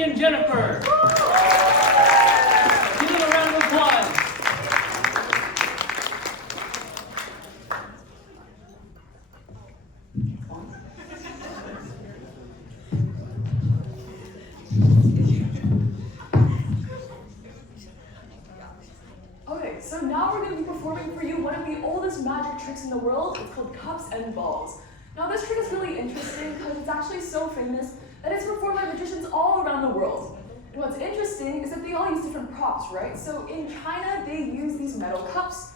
Sissi and Jennifer. Give them a round of applause. Okay, so now we're going to be performing for you one of the oldest magic tricks in the world. It's called cups and balls. Now this trick is really interesting because it's actually so famous that it's performed by magicians all around the world. And what's interesting is that they all use different props, right? So in China, they use these metal cups.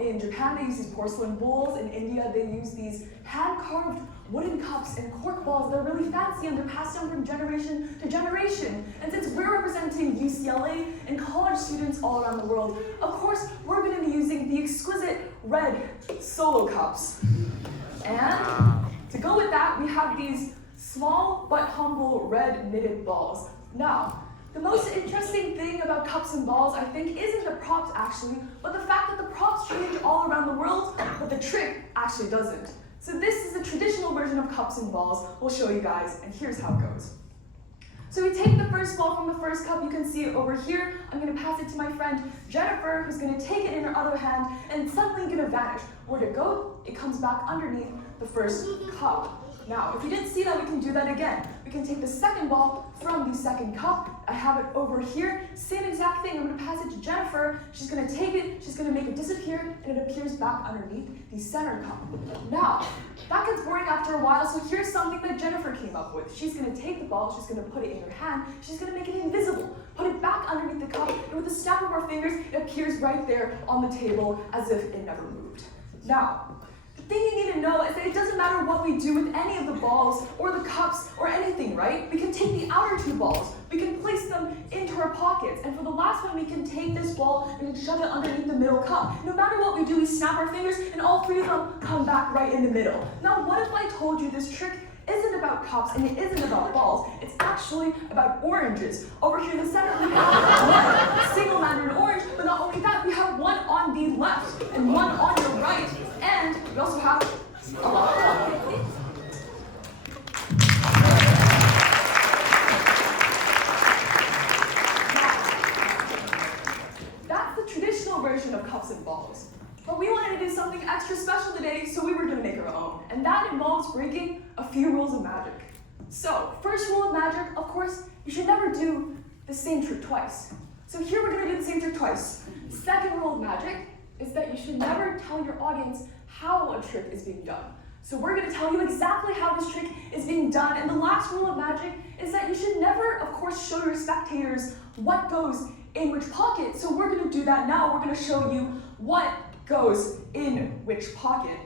In Japan, they use these porcelain bowls. In India, they use these hand-carved wooden cups and cork balls that are really fancy and they're passed down from generation to generation. And since we're representing UCLA and college students all around the world, of course, we're going to be using the exquisite red solo cups. And to go with that, we have these small but humble red knitted balls. Now, the most interesting thing about cups and balls, I think, isn't the props actually, but the fact that the props change all around the world, but the trick actually doesn't. So this is a traditional version of cups and balls. We'll show you guys, and here's how it goes. So we take the first ball from the first cup, you can see it over here. I'm going to pass it to my friend Jennifer, who's going to take it in her other hand, and it's suddenly going to vanish. Where'd it go? It comes back underneath the first cup. Now, if you didn't see that, we can do that again. We can take the second ball from the second cup. I have it over here. Same exact thing. I'm going to pass it to Jennifer. She's going to take it. She's going to make it disappear, and it appears back underneath the center cup. Now, that gets boring after a while, so here's something that Jennifer came up with. She's going to take the ball. She's going to put it in her hand. She's going to make it invisible. Put it back underneath the cup, and with a snap of her fingers, it appears right there on the table as if it never moved. Now, the thing you need to know is that it doesn't matter what we do with any of the balls or the cups or anything, right? We can take the outer two balls, we can place them into our pockets, and for the last one, we can take this ball and shove it underneath the middle cup. No matter what we do, we snap our fingers, and all three of them come back right in the middle. Now, what if I told you this trick isn't about cups and it isn't about balls? It's actually about oranges. Over here in the center, we have one single mandarin orange, but not only that, we have one on the left and one on your right, and we also have a lot of them. That's the traditional version of cups and balls. But we wanted to do something extra special today, so we were going to make our own. And that involves breaking a few rules of magic. So, first rule of magic, of course, you should never do the same trick twice. So here we're going to do the same trick twice. Second rule of magic is that you should never tell your audience how a trick is being done. So we're going to tell you exactly how this trick is being done. And the last rule of magic is that you should never, of course, show your spectators what goes in which pocket. So we're going to do that now. We're going to show you what goes in which pocket.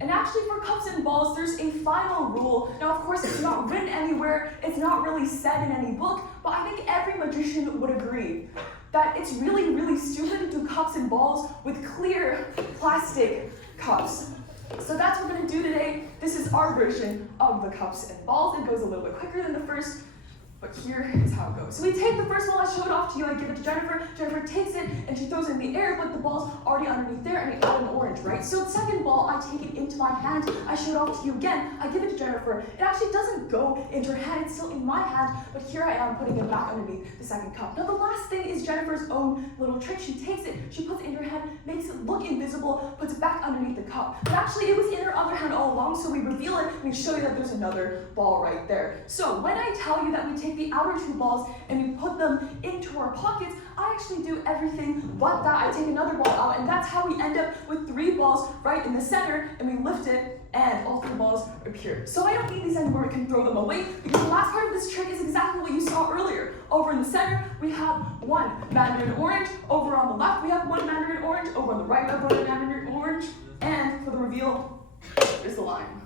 And actually for cups and balls, there's a final rule. Now, of course, it's not written anywhere, it's not really said in any book, but I think every magician would agree that it's really, really stupid to do cups and balls with clear plastic cups. So that's what we're going to do today. This is our version of the cups and balls. It goes a little bit quicker than the first, but here is how it goes. So we take the first ball, I show it off to you, I give it to Jennifer. Jennifer takes it and she throws it in the air, but the ball's already underneath there and we add an orange, right? So the second ball, I take it into my hand, I show it off to you again, I give it to Jennifer. It actually doesn't go into her hand, it's still in my hand, but here I am putting it back underneath the second cup. Now the last thing is Jennifer's own little trick. She takes it, she puts it in her hand, makes it look invisible, puts it back underneath the cup. But actually it was in her other hand all along, so we reveal it and we show you that there's another ball right there. So when I tell you that we take the outer two balls and we put them into our pockets, I actually do everything but that. I take another ball out, and that's how we end up with three balls right in the center, and we lift it, and all three balls appear. So I don't need these anymore, we can throw them away, because the last part of this trick is exactly what you saw earlier. Over in the center, we have one mandarin orange. Over on the left, we have one mandarin orange. Over on the right, we have one mandarin orange. And for the reveal, there's the line.